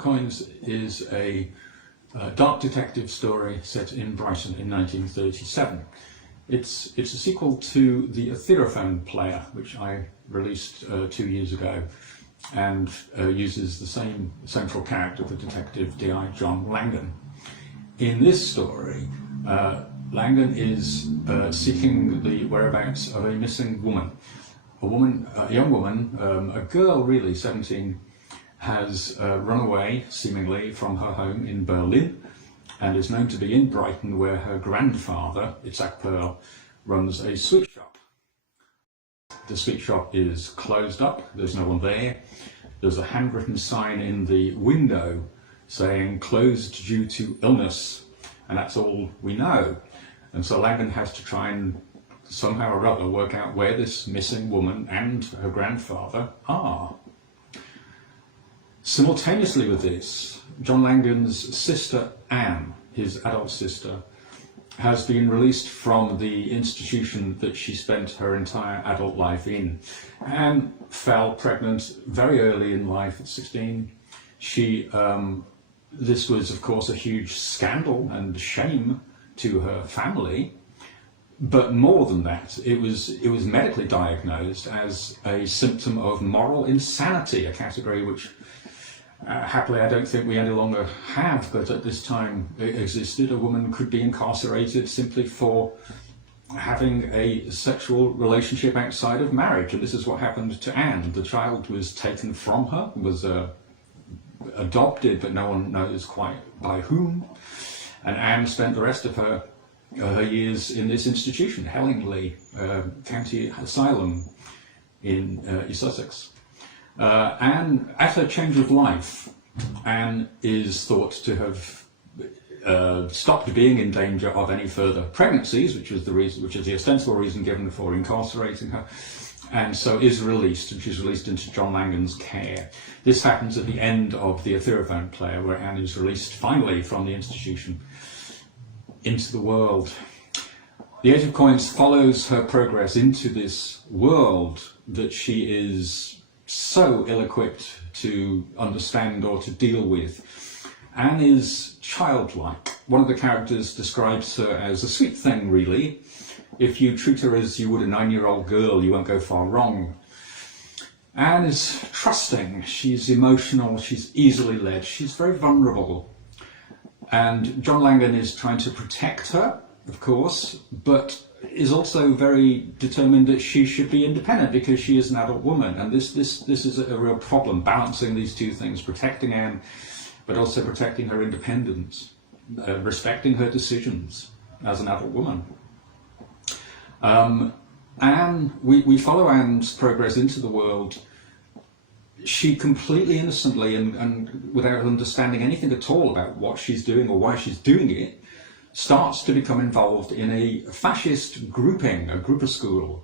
of Coins is a dark detective story set in Brighton in 1937. It's a sequel to the Etherophone Player, which I released 2 years ago, and uses the same central character, the detective D.I. John Langan. In this story, Langan is seeking the whereabouts of a missing woman. A young woman, a girl really, 17, has run away, seemingly, from her home in Berlin, and is known to be in Brighton, where her grandfather, Isaac Pearl, runs a sweet shop. The sweet shop is closed up, there's no one there. There's a handwritten sign in the window saying closed due to illness, and that's all we know. And so Langan has to try and somehow or other work out where this missing woman and her grandfather are. Simultaneously with this, John Langan's sister Anne, his adult sister, has been released from the institution that she spent her entire adult life in. Anne fell pregnant very early in life at 16. This was, of course, a huge scandal and shame to her family. But more than that, it was medically diagnosed as a symptom of moral insanity, a category which happily I don't think we any longer have, but at this time it existed. A woman could be incarcerated simply for having a sexual relationship outside of marriage, and this is what happened to Anne. The child was taken from her, was adopted, but no one knows quite by whom, and Anne spent the rest of her years in this institution, Hellingly County Asylum in East Sussex. And at her change of life, Anne is thought to have stopped being in danger of any further pregnancies, which is the ostensible reason given for incarcerating her, and so is released, and she's released into John Langan's care. This happens at the end of the Etherophone Player, where Anne is released finally from the institution into the world. The Age of Coins follows her progress into this world that she is so ill-equipped to understand or to deal with. Anne is childlike. One of the characters describes her as a sweet thing, really. If you treat her as you would a 9-year-old girl, you won't go far wrong. Anne is trusting, she's emotional, she's easily led, she's very vulnerable. And John Langan is trying to protect her, of course, but is also very determined that she should be independent because she is an adult woman. And this is a real problem, balancing these two things, protecting Anne, but also protecting her independence, respecting her decisions as an adult woman. Anne, we follow Anne's progress into the world. She completely innocently and without understanding anything at all about what she's doing or why she's doing it, starts to become involved in a fascist grouping, a groupuscule,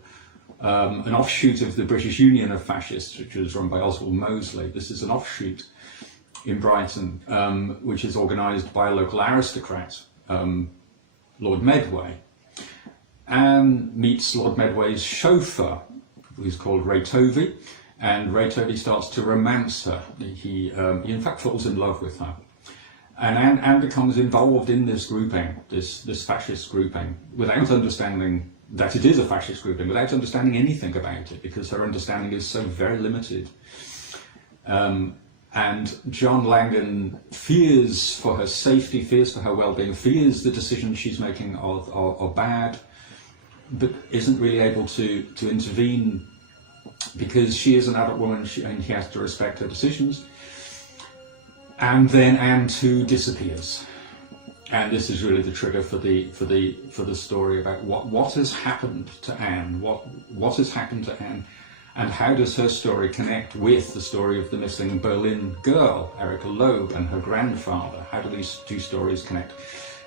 an offshoot of the British Union of Fascists, which was run by Oswald Mosley. This is an offshoot in Brighton, which is organised by a local aristocrat, Lord Medway. Anne meets Lord Medway's chauffeur, who's called Ray Tovey, and Ray Tovey starts to romance her. He in fact falls in love with her. And Anne becomes involved in this grouping, this fascist grouping, without understanding that it is a fascist grouping, without understanding anything about it, because her understanding is so very limited. And John Langan fears for her safety, fears for her well-being, fears the decisions she's making are bad, but isn't really able to intervene because she is an adult woman and he has to respect her decisions. And then Anne too disappears, and this is really the trigger for the story about what has happened to Anne, what has happened to Anne, and how does her story connect with the story of the missing Berlin girl, Erica Loeb, and her grandfather. How do these two stories connect?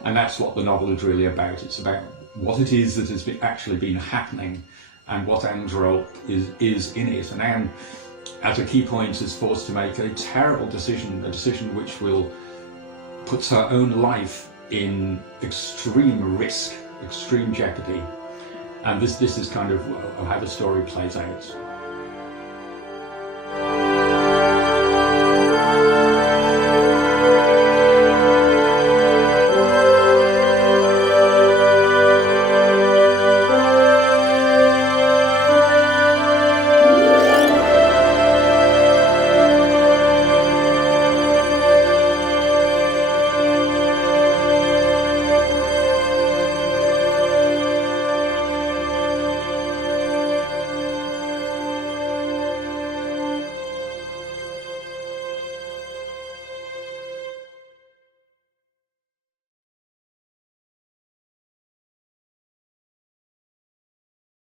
And that's what the novel is really about. It's about what it is that has actually been happening, and what Anne's role is in it. And Anne, at a key point, is forced to make a terrible decision, a decision which will put her own life in extreme risk, extreme jeopardy. And this is kind of how the story plays out.